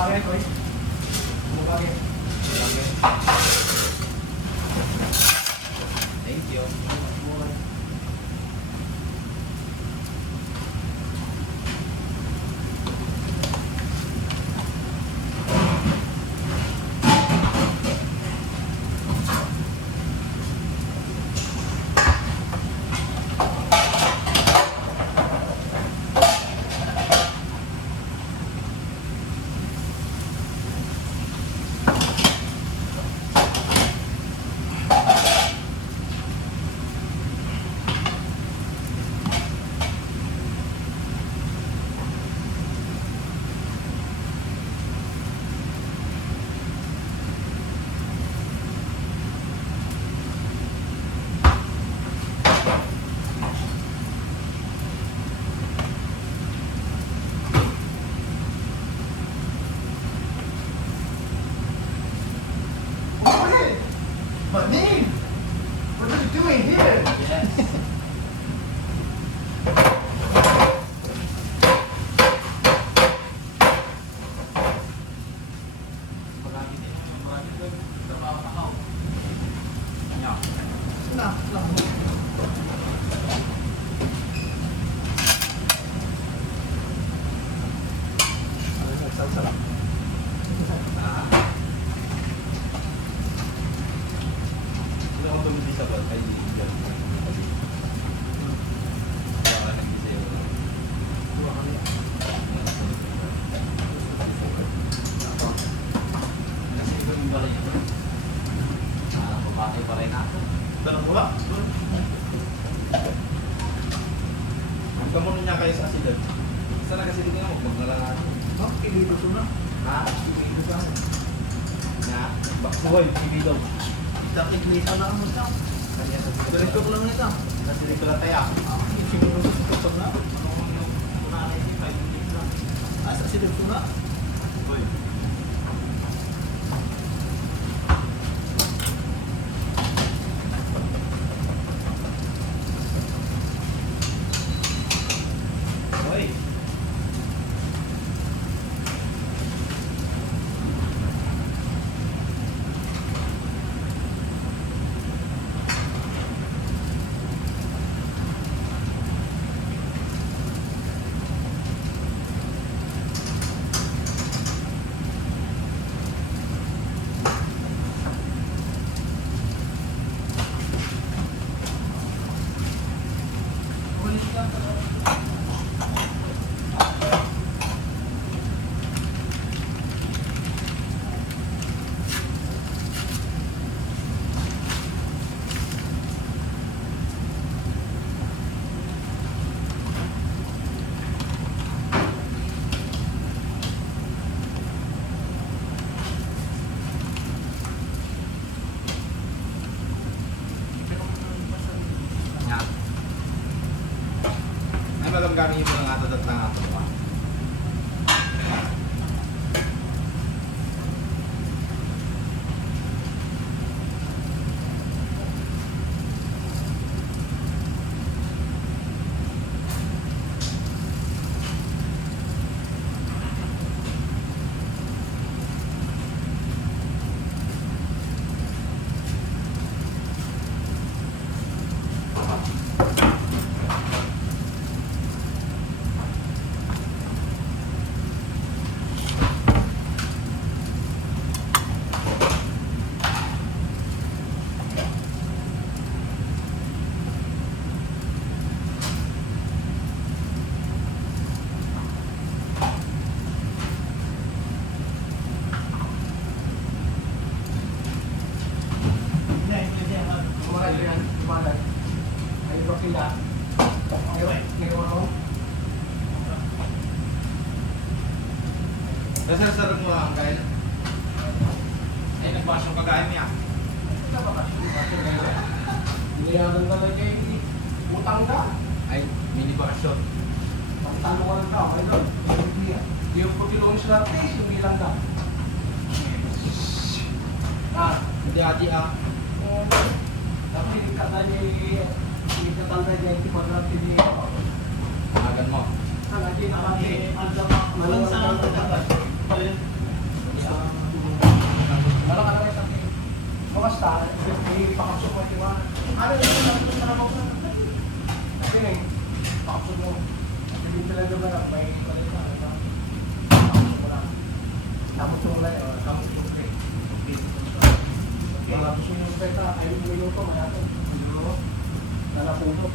Bagay ko eh. Bagay. Thank you. Manin! What are you doing here? Yes. Marami din yung marami doon. Trabaho. Nya. Lang. Salsa lang. Hindi ako tumindi sa bot. Ay, hindi ako. Wala ka nag-isayo lang. Kasi ito yung balay ito. Papatay pa rin ako. Tanong mo ba? Ang kamunin niya kayo sa asidad. Sana kasi hindi nga magnalangan. Oh, ilito ko na. Ha? Ilito ka. Na? Baksahoy, ibidaw. Dapat iglita na mo siya. Kanya sa Ganito ko lang nito. Kasi dito lang tayo. Siguro ko sa kapag na. Ano yung 5 minutes na. Asa si Dugso na. Hoy. Hoy. Nya. Ay magamgamit mo ng ato at ng ato pa. Nasasarap mo ang kain. Eh, nagbasong kagain niya. Binayaran ka lang kay utang ka. Ay, mini bakasyon. Pagtalo ka lang ka, may doon. Hindi yung putilong sa taste, hindi lang ka. Hindi ati ah. Tapi katanya ini katanya yang di mana ini Agan mo. lagi ada malang sa dapat basta, ipakapsok mo ito. Ano yung nakapsok na ako na? Kasi nga, pakapsok mo. Hindi talaga ba na may palit na, diba? Pakapsok mo lang. Tapos yung ulan, tapos yung ulan. Tapos yung peta, ayaw mo yung ito, mayato. Nalapuno.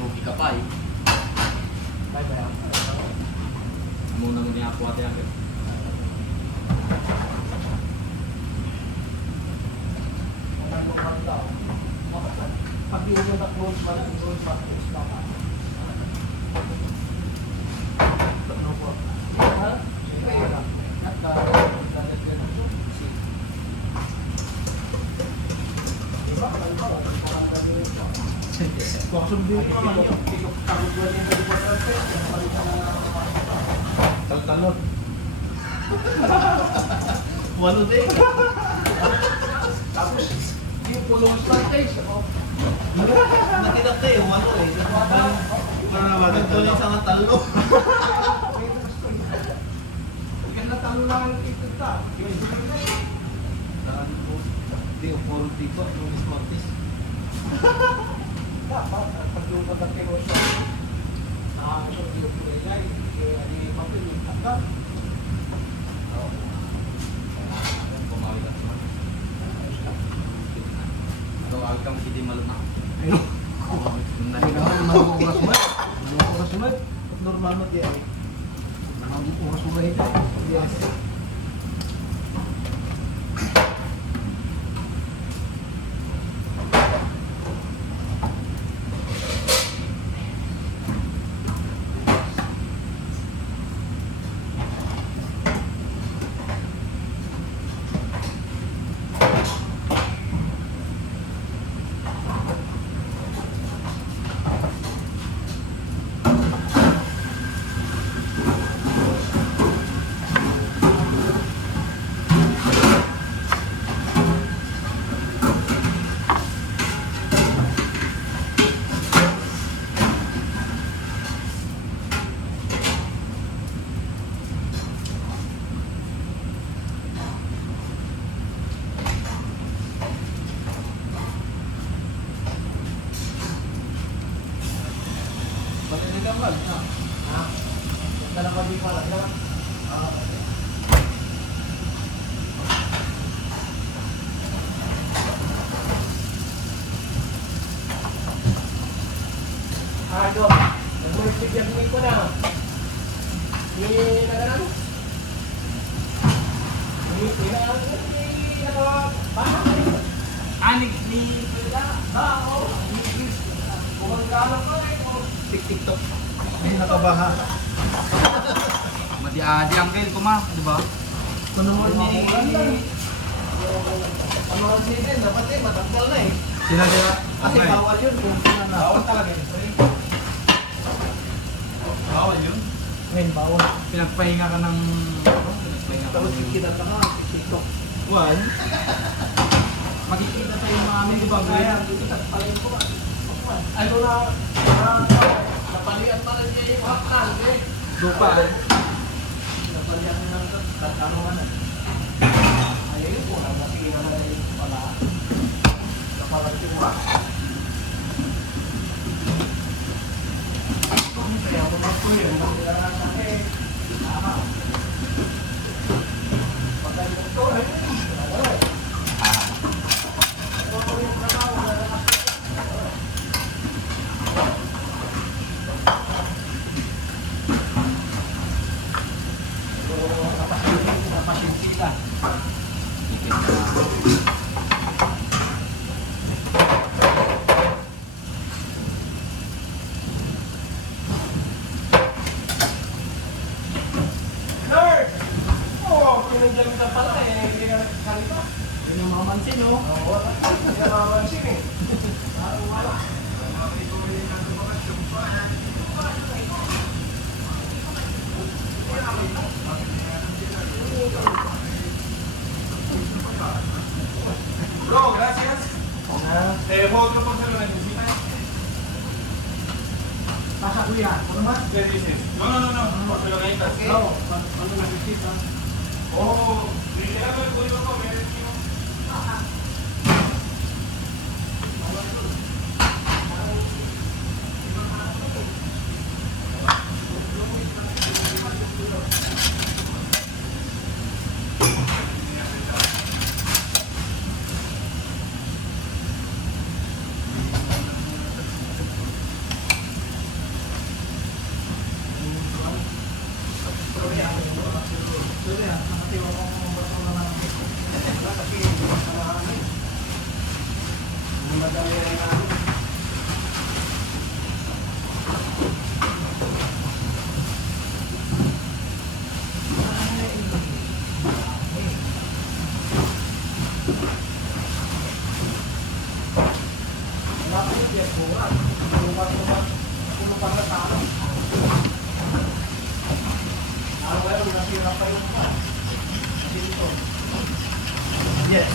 Lugi ka pa eh. Bye bye. Muna mo niya ako ate agad. Pag yung na-close pa lang, close pa, close pa pa. Ano po? Ha? Sige lang. Diba? Waksong din ko naman yun. Taltalon. Walo din. Tapos, yung pulong startage. Natinak na eh, walo eh. Para naman Nagtuloy sa mga talo. Ganda talo lang ang kita. Hindi, puro tipo, Luis Cortez. Dapat, pag yung pagkakino siya, nakakasok yung kulay, hindi mapil yung tanda. Pumawi ka naman. Tawag kang hindi maluna. Ayun. Kailangan mag-uras mo. Mag-uras mo. Normal mo diyan. Mag-uras mo ito. Yes. Maliligang lang. Ha? Ito lang ba di pala? Ito. Nag-ulit-bigyan ko na. Nagalang? Anig ni Pila. Tik-tiktok. May nakabaha. Madi-adi ang kail ko ma, di ba? Kunuhod ni... Ano ang season? Dapat eh, matanggal na eh. Sila sila. Kasi bawal yun kung sila na. Bawal talaga yun. Bawal yun. Ngayon, bawal. Pinagpahinga ka ng... Pinagpahinga ka Tapos ng... kikita ka nga, tik-tiktok. One. Makikita tayo mga amin, di ba? Kaya, dito sa palin ko. Ano na, napalian pa rin niya yung haptan, eh. Lupa. Napalihan nyo lang ito. Tatano ka na. Ayun po, nakasira na yung pala. Kapalag yung ba? Kaya mo na po yun, nakilala na eh. Tama. Pagkalit ko eh. Pinagdaling ka pala eh, hindi ka nagkakalita. Yun yung mamansin, no? Oo, hindi ka mamansin eh. Parang wala. Bro, gracias. Hold ka po sa lunan. Pasa ko yan. Ano naman? This is. No, no, no, no. Pero ngayon, Okay. Oo. Ano na receipt ha? oh, literal ko yung ko, meron yung Yes.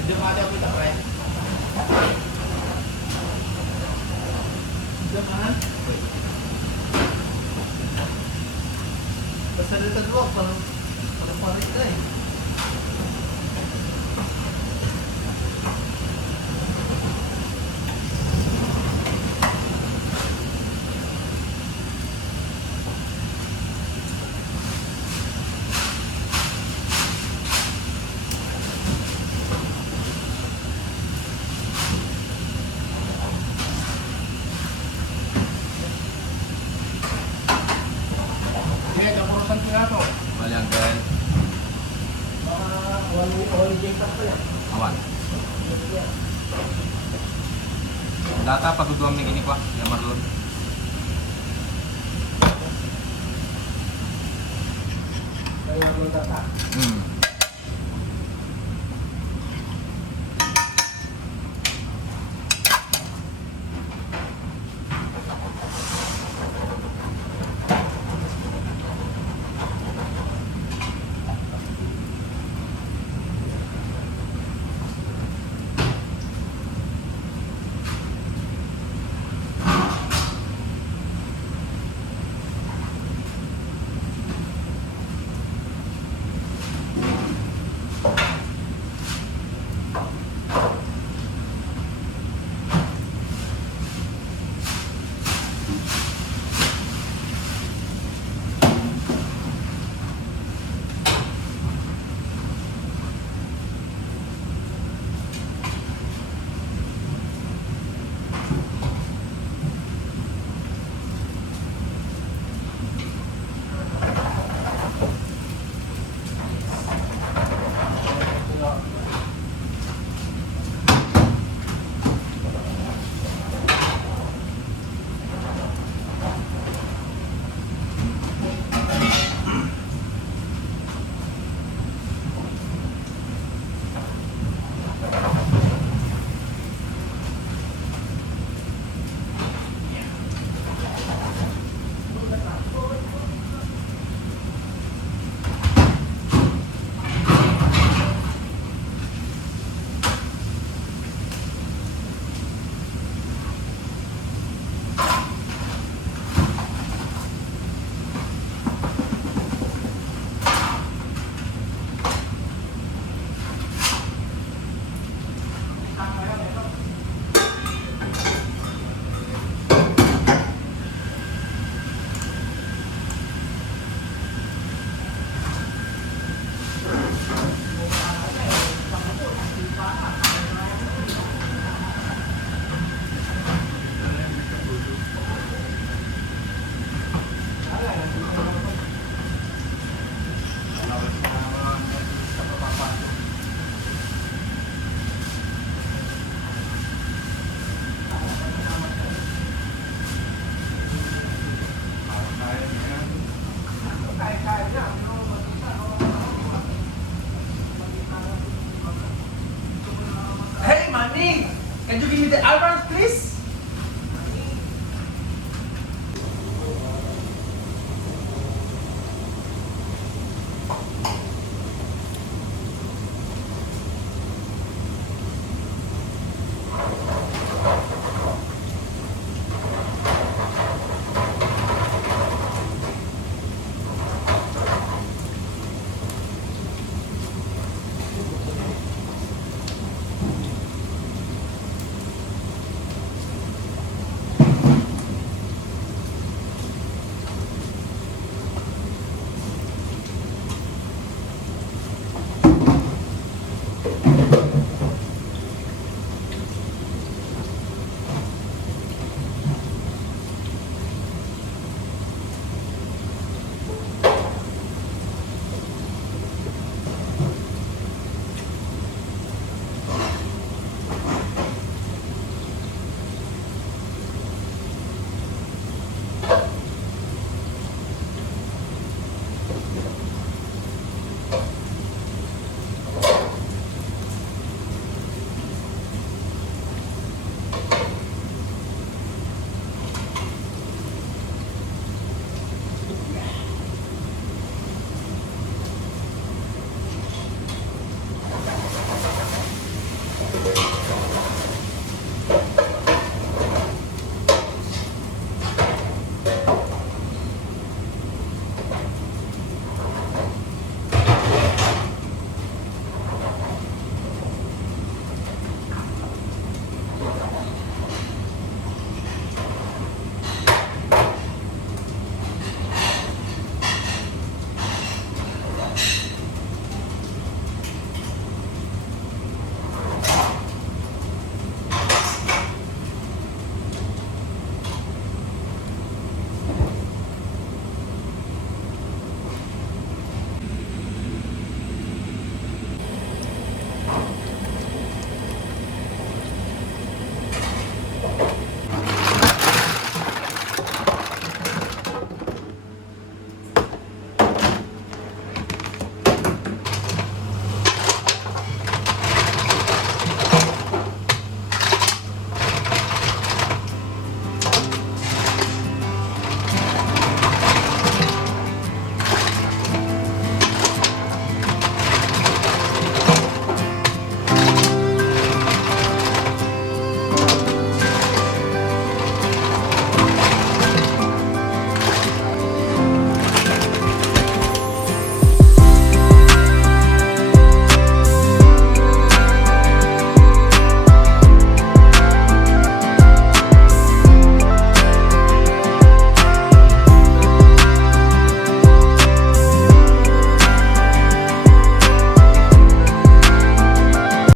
Hindi mo ate ako ito, right? Diyan. Basta dito dua, parang parit ka eh. Sige, kapurusan ko na to. Wala ang gan. Mga one day pa ko yan. Awan. Data pagduduang ng ini pa, yung marlon. Kaya naman data. Morning! Can you give me the albums, please?